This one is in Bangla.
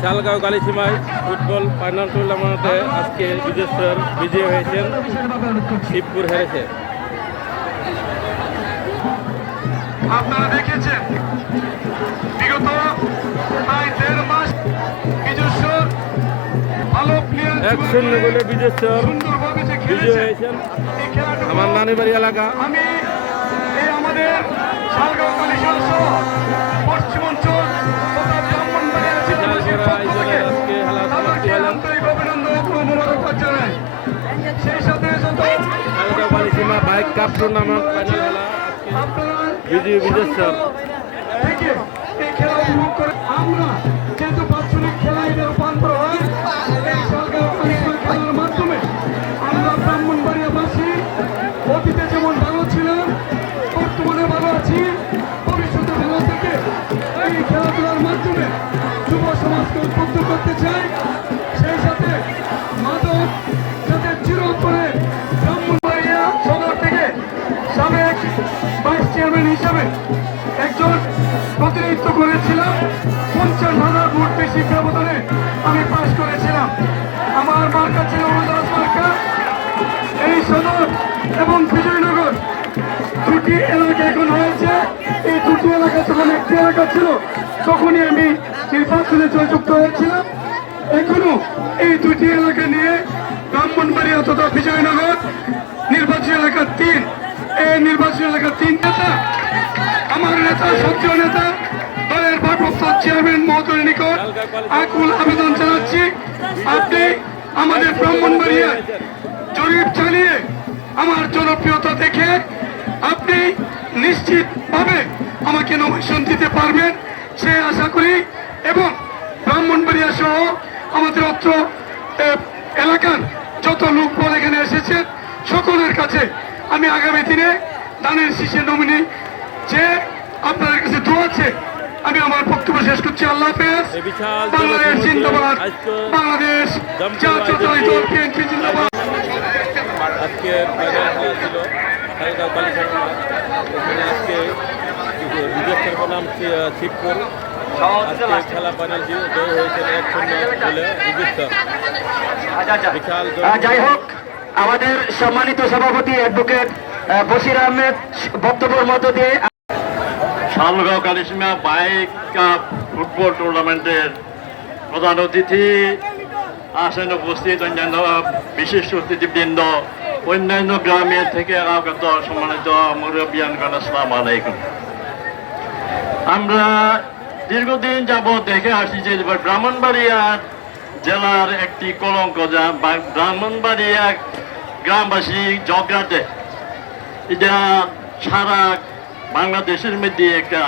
শালগাঁও গালিসীমায় ফুটবল ফাইনাল টুর্নামেন্টে আজকে বিজেশ্বর বিজয়ী হয়েছেন শিবপুর হেরেছে। আপনারা দেখেছেন বিগত প্রায় দেড় মাস নিজস্ব ভালো প্লেয়ার এক শূন্য গোলে সুন্দরভাবে যে বিজয়ী হয়েছেন আমার নানি বাড়ি এলাকা। আমি এই আমাদের শালগাঁও কালীশাল সহ পশ্চিমাঞ্চল সাথে যত বাইক কাপ টুর্নামেন্ট ফাইনাল আপনারা বিজয়ী উপভোগ করে আমরা যেহেতু বাৎসরিক খেলা এটা রূপান্তর হয় খেলার মাধ্যমে আমরা যেমন ভালো ছিলাম বর্তমানে ভালো আছি ভবিষ্যতে ভালো থেকে খেলাধুলার মাধ্যমে যুব সমাজকে উদ্বুদ্ধ করতে চাই। এলাকা এখন হয়েছে, এই দুটি এলাকা যখন একটি এলাকা ছিল, তখনই আমি নির্বাচনে জয়যুক্ত হয়েছিলাম। এখনও এই দুটি এলাকা নিয়ে ব্রাহ্মণবাড়িয়া তথা বিজয়নগর নির্বাচনী এলাকা তিন। এই নির্বাচনী এলাকা তিন নেতা, আমার নেতা, সক্রিয় নেতা, দলের ভারপ্রাপ্ত চেয়ারম্যান মহোদয়ের নিকট আকুল আবেদন জানাচ্ছি, আপনি আমাদের ব্রাহ্মণবাড়িয়ায় জরিপ চালিয়ে আমার জনপ্রিয়তা দেখে আপনি নিশ্চিতভাবে আমাকে নমিনেশন দিতে পারবেন সে আশা করি। এবং ব্রাহ্মণবাড়িয়া সহ আমাদের অত্র এলাকার যত লোকবল এখানে এসেছেন সকলের কাছে আমি আগামী দিনে দানের শীষে নমিনি যে আপনাদের কাছে দোয়াচ্ছে আমি আমার বক্তব্য শেষ করছি। আল্লাহ হাফেজ। বাংলাদেশ জিন্দাবাদ। বাংলাদেশ দল বিএনপি জিন্দাবাদ। আজকে এখানে আজকে বনাম শিবপুর আজকে খেলা ফাইনাল জয় হয়েছেন এক শূন্য বিদেশ্বর বিশাল যাই হোক আমাদের সম্মানিত সভাপতি অ্যাডভোকেট আহ, বশির আহমেদ বক্তব্যের মধ্য দিয়ে Shalgaon Kalisima bike cup football টুর্নামেন্টের প্রধান অতিথি আসেন উপস্থিত অন্যান্য বিশিষ্ট অতিথিবৃন্দ। অন্যান্য গ্রামের থেকে আগত সম্মানিত মুরব্বিয়ানগণ আসসালাম আলাইকুম। আমরা দীর্ঘদিন যাব দেখে আসি যে ব্রাহ্মণবাড়িয়া জেলার একটি কলঙ্ক যা ব্রাহ্মণবাড়িয়া গ্রামবাসী জগরাতে, এটা সারা বাংলাদেশের মধ্যে একটা